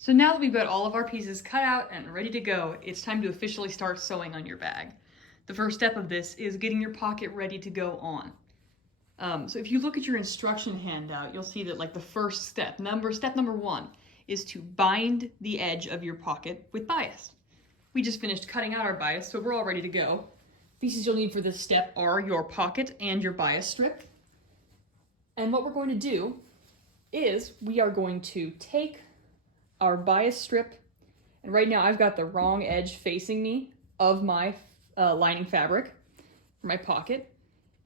So now that we've got all of our pieces cut out and ready to go, it's time to officially start sewing on your bag. The first step of this is getting your pocket ready to go on. So if you look at your instruction handout, you'll see that like the first step number 1 is to bind the edge of your pocket with bias. We just finished cutting out our bias, so we're all ready to go. Pieces you'll need for this step are your pocket and your bias strip. And what we're going to do is we are going to take our bias strip, and right now I've got the wrong edge facing me of my lining fabric for my pocket.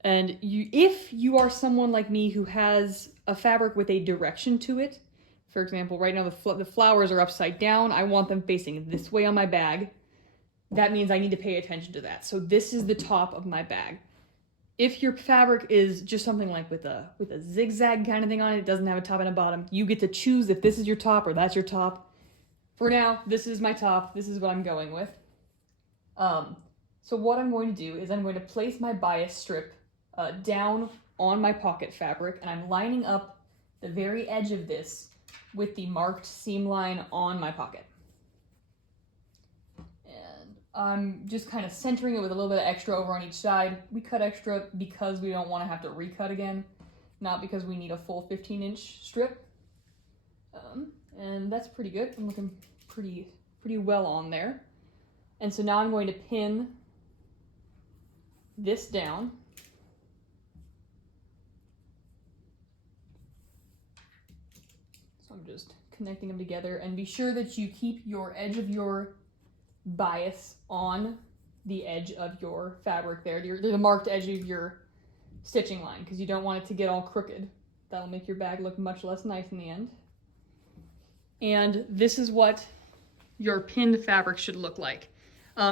And if you are someone like me who has a fabric with a direction to it, for example, right now the flowers are upside down, I want them facing this way on my bag, that means I need to pay attention to that. So this is the top of my bag. If your fabric is just something like with a zigzag kind of thing on it, it doesn't have a top and a bottom, you get to choose if this is your top or that's your top. For now, this is my top. This is what I'm going with. So what I'm going to do is I'm going to place my bias strip down on my pocket fabric, and I'm lining up the very edge of this with the marked seam line on my pocket. I'm just kind of centering it with a little bit of extra over on each side. We cut extra because we don't want to have to recut again, not because we need a full 15-inch strip. And that's pretty good. I'm looking pretty well on there. And so now I'm going to pin this down. So I'm just connecting them together, and be sure that you keep your edge of your bias on the edge of your fabric there, the marked edge of your stitching line, because you don't want it to get all crooked. That'll make your bag look much less nice in the end. And this is what your pinned fabric should look like.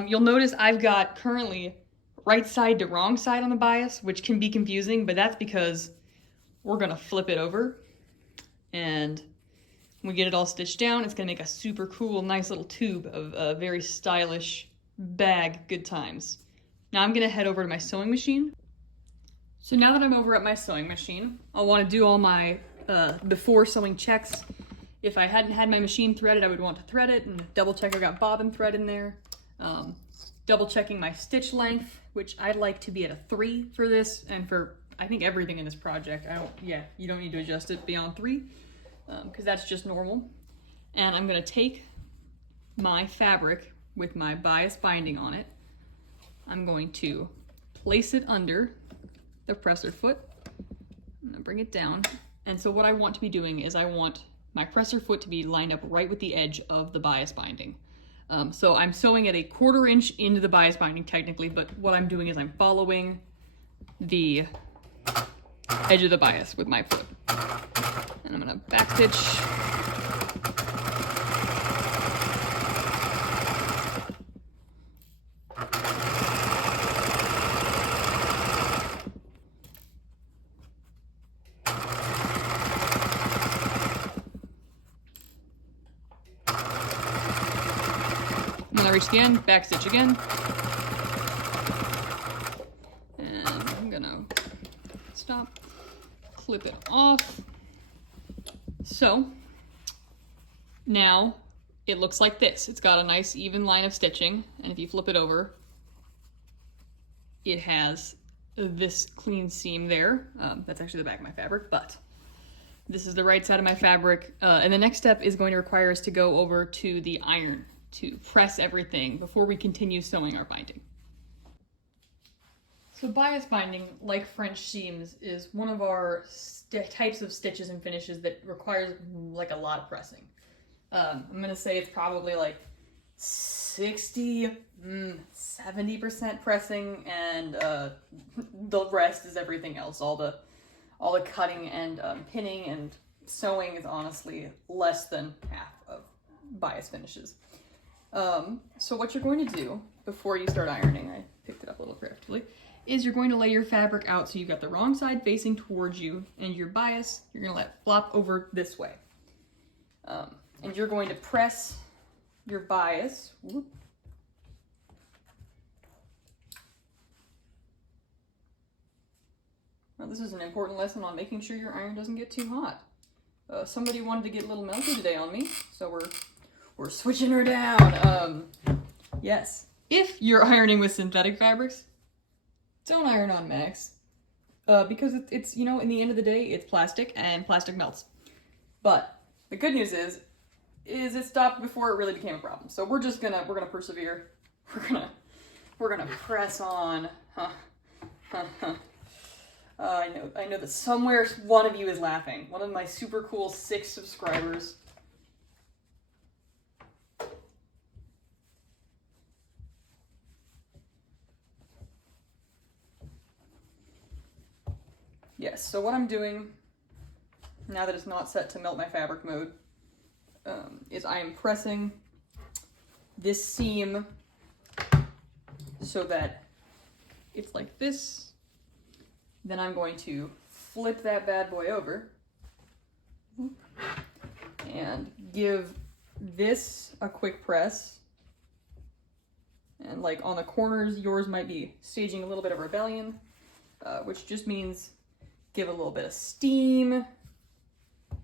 You'll notice I've got currently right side to wrong side on the bias, which can be confusing, but that's because we're gonna flip it over, and when we get it all stitched down, it's gonna make a super cool, nice little tube of a very stylish bag, good times. Now I'm gonna head over to my sewing machine. So now that I'm over at my sewing machine, I'll wanna do all my before sewing checks. If I hadn't had my machine threaded, I would want to thread it and double check I got bobbin thread in there. Double checking my stitch length, which I'd like to be at a 3 for this, and for I think everything in this project. You don't need to adjust it beyond 3. Because that's just normal. And I'm going to take my fabric with my bias binding on it. I'm going to place it under the presser foot. I'm going to bring it down. And so what I want to be doing is I want my presser foot to be lined up right with the edge of the bias binding. So I'm sewing at a 1/4 inch into the bias binding technically, but what I'm doing is I'm following the edge of the bias with my foot. And I'm gonna backstitch. When I reach the end, backstitch again. And I'm gonna stop, clip it off. So now it looks like this. It's got a nice even line of stitching, and if you flip it over, it has this clean seam there. That's actually the back of my fabric, but this is the right side of my fabric. And the next step is going to require us to go over to the iron to press everything before we continue sewing our binding. So bias binding, like French seams, is one of our types of stitches and finishes that requires like a lot of pressing. I'm gonna say it's probably like 70% pressing, and the rest is everything else. All the cutting and pinning and sewing is honestly less than half of bias finishes. So what you're going to do before you start ironing, I picked it up a little craftily, is you're going to lay your fabric out so you've got the wrong side facing towards you, and your bias you're going to let flop over this way. And you're going to press your bias. Whoop. Now this is an important lesson on making sure your iron doesn't get too hot. Somebody wanted to get a little melty today on me, so we're We're switching her down. Yes. If you're ironing with synthetic fabrics, don't iron on max. Because it's, you know, in the end of the day, it's plastic and plastic melts. But the good news is it stopped before it really became a problem. So we're gonna persevere. We're gonna press on. I know that somewhere one of you is laughing. One of my super cool 6 subscribers. Yes, so what I'm doing, now that it's not set to melt my fabric mode, is I am pressing this seam so that it's like this. Then I'm going to flip that bad boy over and give this a quick press. And like on the corners, yours might be staging a little bit of rebellion, which just means give it a little bit of steam,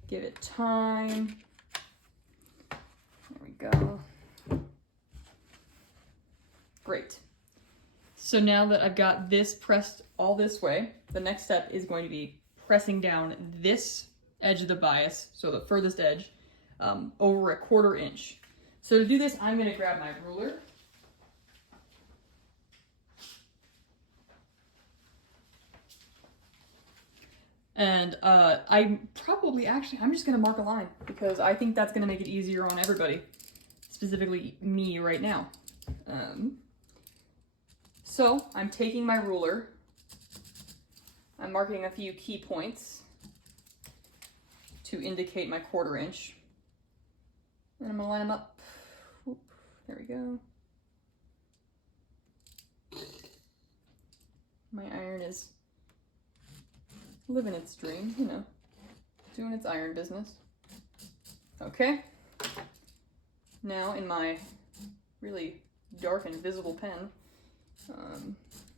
give it time. There we go. Great. So now that I've got this pressed all this way, the next step is going to be pressing down this edge of the bias, so the furthest edge, over 1/4 inch. So to do this, I'm going to grab my ruler. And I'm just going to mark a line because I think that's going to make it easier on everybody, specifically me right now. So I'm taking my ruler, I'm marking a few key points to indicate my 1/4 inch, and I'm going to line them up. Oop, there we go. My iron is living its dream, you know, doing its iron business. Okay. Now in my really dark and visible pen,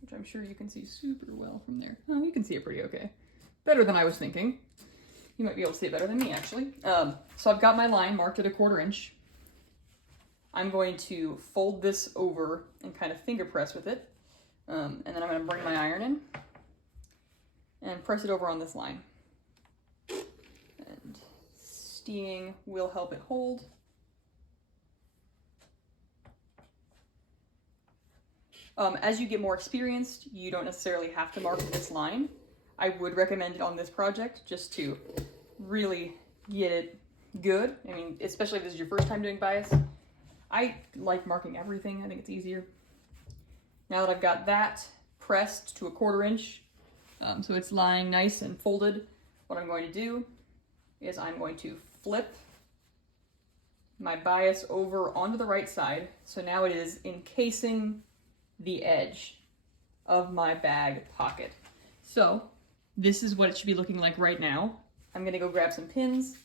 which I'm sure you can see super well from there. Oh, you can see it pretty okay. Better than I was thinking. You might be able to see it better than me, actually. So I've got my line marked at 1/4 inch. I'm going to fold this over and kind of finger press with it. And then I'm going to bring my iron in and press it over on this line. And steaming will help it hold. As you get more experienced, you don't necessarily have to mark this line. I would recommend it on this project just to really get it good. I mean, especially if this is your first time doing bias. I like marking everything. I think it's easier. Now that I've got that pressed to 1/4 inch, so it's lying nice and folded, what I'm going to do is I'm going to flip my bias over onto the right side. So now it is encasing the edge of my bag pocket. So this is what it should be looking like right now. I'm gonna go grab some pins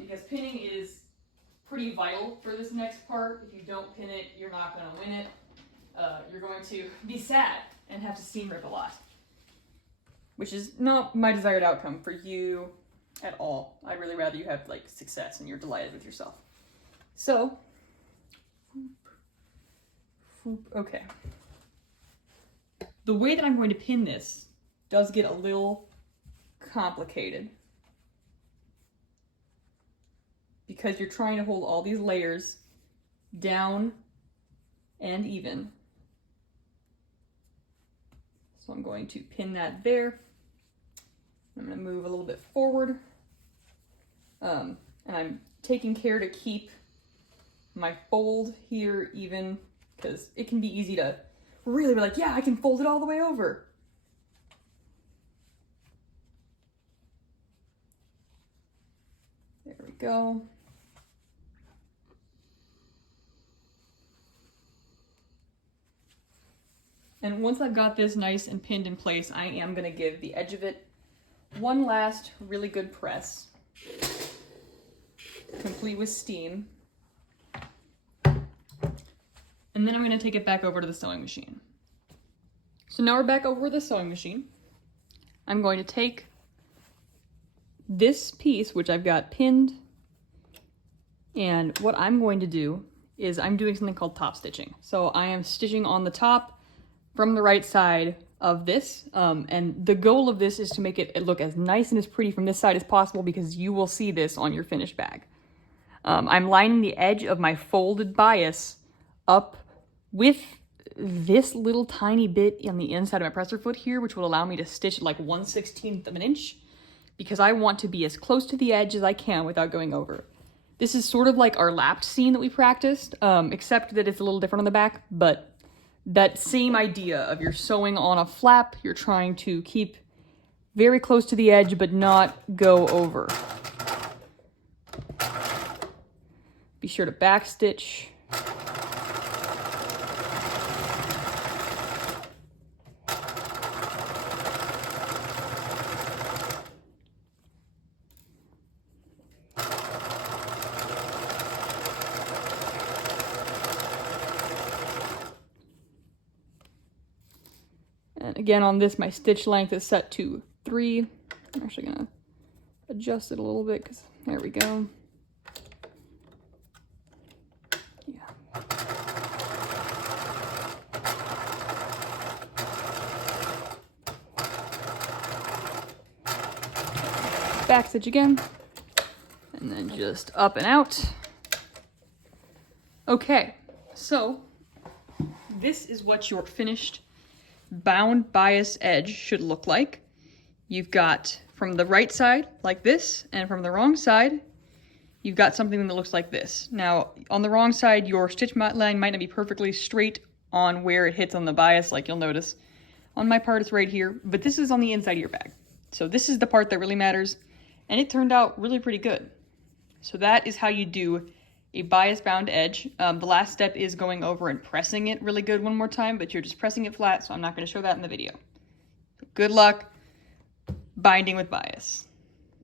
because pinning is pretty vital for this next part. If you don't pin it, you're not gonna win it. You're going to be sad and have to seam rip a lot, which is not my desired outcome for you at all. I'd really rather you have like success and you're delighted with yourself. So, okay. The way that I'm going to pin this does get a little complicated because you're trying to hold all these layers down and even. So I'm going to pin that there. I'm going to move a little bit forward. And I'm taking care to keep my fold here even, because it can be easy to really be like, yeah, I can fold it all the way over. There we go. And once I've got this nice and pinned in place, I am going to give the edge of it one last really good press, complete with steam. And then I'm going to take it back over to the sewing machine. So now we're back over the sewing machine. I'm going to take this piece, which I've got pinned And what I'm going to do is I'm doing something called top stitching. So I am stitching on the top from the right side of this. And the goal of this is to make it look as nice and as pretty from this side as possible, because you will see this on your finished bag. I'm lining the edge of my folded bias up with this little tiny bit on the inside of my presser foot here, which will allow me to stitch like 1/16 of an inch, because I want to be as close to the edge as I can without going over. This is sort of like our lapped seam that we practiced, except that it's a little different on the back, but that same idea of you're sewing on a flap, you're trying to keep very close to the edge but not go over. Be sure to backstitch. And again, on this, my stitch length is set to 3. I'm actually gonna adjust it a little bit, because there we go. Yeah. Back stitch again, and then just up and out. Okay, so this is what your finished bound bias edge should look like. You've got from the right side like this, and from the wrong side you've got something that looks like this. Now on the wrong side, your stitch line might not be perfectly straight on where it hits on the bias, like you'll notice. On my part it's right here, but this is on the inside of your bag. So this is the part that really matters, and it turned out really pretty good. So that is how you do a bias bound edge. The last step is going over and pressing it really good one more time, but you're just pressing it flat, so I'm not going to show that in the video. Good luck binding with bias.